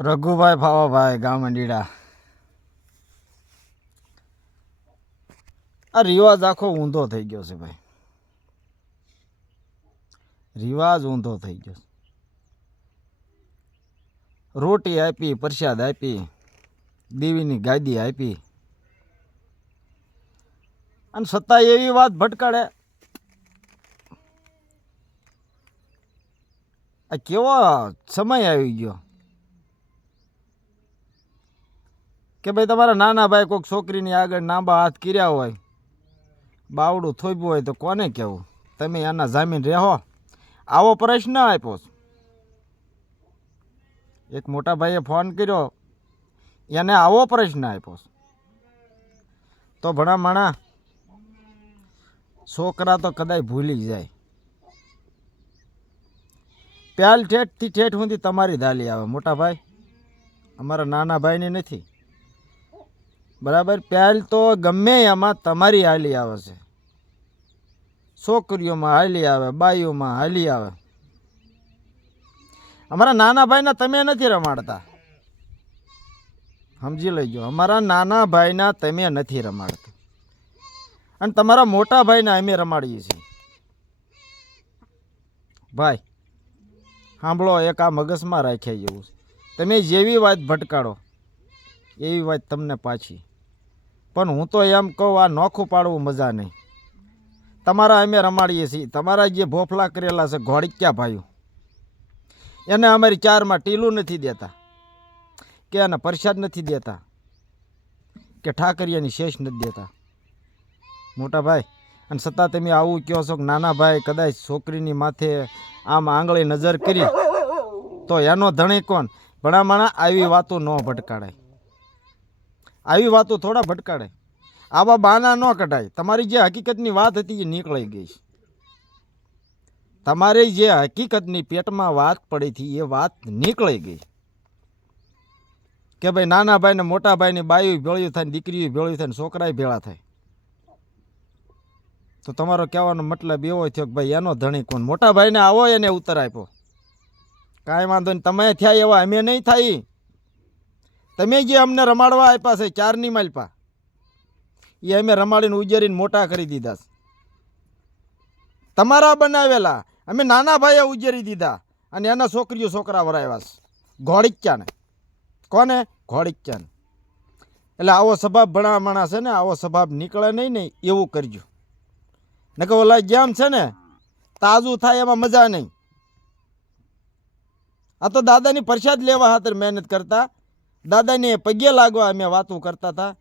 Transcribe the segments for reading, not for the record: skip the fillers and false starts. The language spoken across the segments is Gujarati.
રઘુભાઈ ફાવાભાઈ ગામ અંડીડા. આ રિવાજ આખો ઊંધો થઈ ગયો છે ભાઈ, રિવાજ ઊંધો થઈ ગયો. રોટી આપી, પ્રસાદ આપી, દેવીની ગાદી આપી, અને છતાં એવી વાત ભટકાડે. આ કેવો સમય આવી ગયો કે ભાઈ તમારા નાના ભાઈ કોઈક છોકરીની આગળ નાંબા હાથ કર્યા હોય, બાવડું થોપ્યું હોય તો કોને કહેવું? તમે એના જામીન રહો. આવો પ્રશ્ન આપ્યો. એક મોટા ભાઈએ ફોન કર્યો, એને આવો પ્રશ્ન આપ્યો. તો ભણા માણા છોકરા તો કદાચ ભૂલી જાય. પ્યાલ ઠેઠથી ઠેઠ સુધી તમારી ધાલી આવે મોટા ભાઈ, અમારા નાના ભાઈની નથી. બરાબર, પ્યાલ તો ગમે એમાં તમારી હાલી આવે છે. છોકરીઓમાં હાલી આવે, બાઈઓમાં હાલી આવે. અમારા નાના ભાઈના તમે નથી રમાડતા, સમજી લેજો. અમારા નાના ભાઈના તમે નથી રમાડતા, અને તમારા મોટા ભાઈના અમે રમાડીએ છીએ. ભાઈ સાંભળો, એક આ મગજમાં રાખ્યા જેવું છે. તમે જેવી વાત ભટકાડો એવી વાત તમને પાછી. પણ હું તો એમ કહું, આ નોખું પાડવું મજા નહીં. તમારા અમે રમાડીએ છીએ. તમારા જે ભોફલા કરેલા છે ઘોડિક્યા ભાઈઓ, એને અમારી ચારમાં ટીલું નથી દેતા, કે એને પ્રસાદ નથી દેતા, કે ઠાકરિયાની શેષ નથી દેતા મોટા ભાઈ. અને છતાં તમે આવું કહો છો કે નાના ભાઈ કદાચ છોકરીની માથે આમ આંગળી નજર કરી તો એનો ધણી કોણ? ભણામણા આવી વાતો ન ભટકાડાય, આવી વાતો થોડા ભટકાડાય, આવા બાના ન કઢાય. તમારી જે હકીકતની વાત હતી એ નીકળી ગઈ છે. તમારી જે હકીકતની પેટમાં વાત પડી હતી એ વાત નીકળી ગઈ કે ભાઈ નાના ભાઈને મોટા ભાઈની બાયું ભેળ્યું થાય, દીકરીઓ ભેળ્યું થાય, છોકરાય ભેળા થાય. તો તમારો કહેવાનો મતલબ એવો થયો કે ભાઈ એનો ધણી કોણ? મોટા ભાઈને આવો એને ઉત્તર આપ્યો, કાંઈ વાંધો નહીં, તમે થયા એવા અમે નહીં થાય. તમે જે અમને રમાડવા આપ્યા છે ચારની માલપા, એ અમે રમાડીને ઉજેરીને મોટા કરી દીધા. તમારા બનાવેલા અમે નાના ભાઈએ ઉજેરી દીધા, અને એના છોકરીઓ છોકરા વરાવ્યા છે. ઘોડિચ્યાને કોને? ઘોડિચ્યાને. એટલે આવો સ્વભાવ ભણામણા છે ને, આવો સ્વભાવ નીકળે નહીં ને એવું કરજો. નકર ઓલા જેમ છે ને તાજું થાય એમાં મજા નહીં. આ તો દાદાની પ્રસાદ લેવા ખાતર મહેનત કરતા, દાદાને પગે લાગવા અમે વાતું કરતા હતા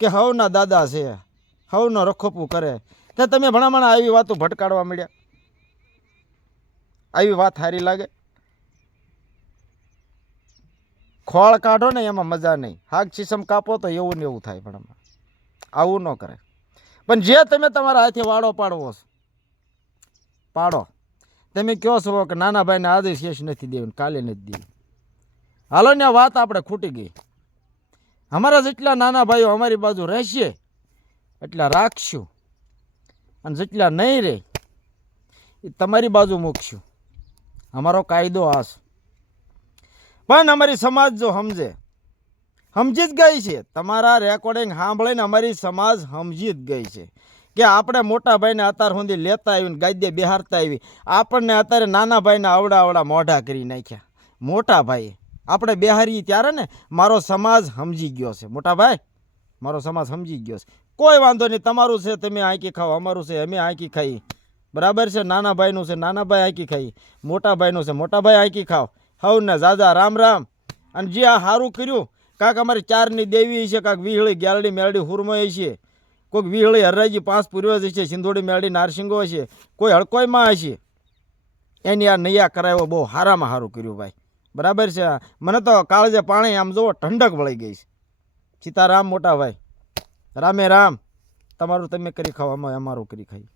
કે હવના દાદા છે, હવનો રખોપું કરે. તે તમે ભણામણા આવી વાતો ભટકાડવા મળ્યા. આવી વાત સારી લાગે? ખોળ કાઢો ને એમાં મજા નહીં, હાક શીશમ કાપો તો એવું ને એવું થાય. ભણામણા આવું ન કરે. પણ જે તમે તમારા હાથે વાળો પાડવો છો પાડો. તમે કહો છો કે નાના ભાઈને આજે શેષ નથી દેવું, કાલે નથી દેવું. હાલો ને આ વાત આપણે ખૂટી ગઈ. અમારા જેટલા નાના ભાઈઓ અમારી બાજુ રહેશે એટલા રાખશું, અને જેટલા નહીં રહે એ તમારી બાજુ મૂકશું. અમારો કાયદો આ છે. પણ અમારી સમાજ જો સમજી જ ગઈ છે. તમારા રેકોર્ડિંગ સાંભળીને અમારી સમાજ સમજી જ ગઈ છે કે આપણે મોટા ભાઈને અત્યાર સુધી લેતા આવીને ગાદે બેહારતા આવી, આપણને અત્યારે નાના ભાઈને આવડા મોઢા કરી નાખ્યા. મોટા ભાઈએ આપણે બેહારીએ ત્યારે ને મારો સમાજ સમજી ગયો છે. મોટા ભાઈ, મારો સમાજ સમજી ગયો છે. કોઈ વાંધો નહીં, તમારું છે તમે આંકી ખાઓ, અમારું છે અમે આંકી ખાઈ. બરાબર છે? નાના ભાઈનું છે નાના ભાઈ આંકી ખાઈ, મોટા ભાઈનું છે મોટા ભાઈ આંકી ખાઓ. હવને જાજા રામ રામ. અને જે આ સારું કર્યું, કાંક અમારી ચારની દેવી છે, કાંક વિહળી ગ્યાલડી મેળડી હુરમય છે, કોઈક વિહળી હરાજી પાંચ પૂર્વજ છે, સિંધોડી મેળડી નારસિંગો છે, કોઈ હડકોઈમાં હશે, એની આ નૈયા કરાયો બહુ સારામાં સારું કર્યું ભાઈ. બરાબર છે? મને તો કાળજે પાણી આમ જુઓ ઠંડક વળી ગઈ છે. સીતારામ મોટા ભાઈ, રામે રામ. તમારું તમે કરી ખાઓ, અમે અમારું કરી ખાઈ.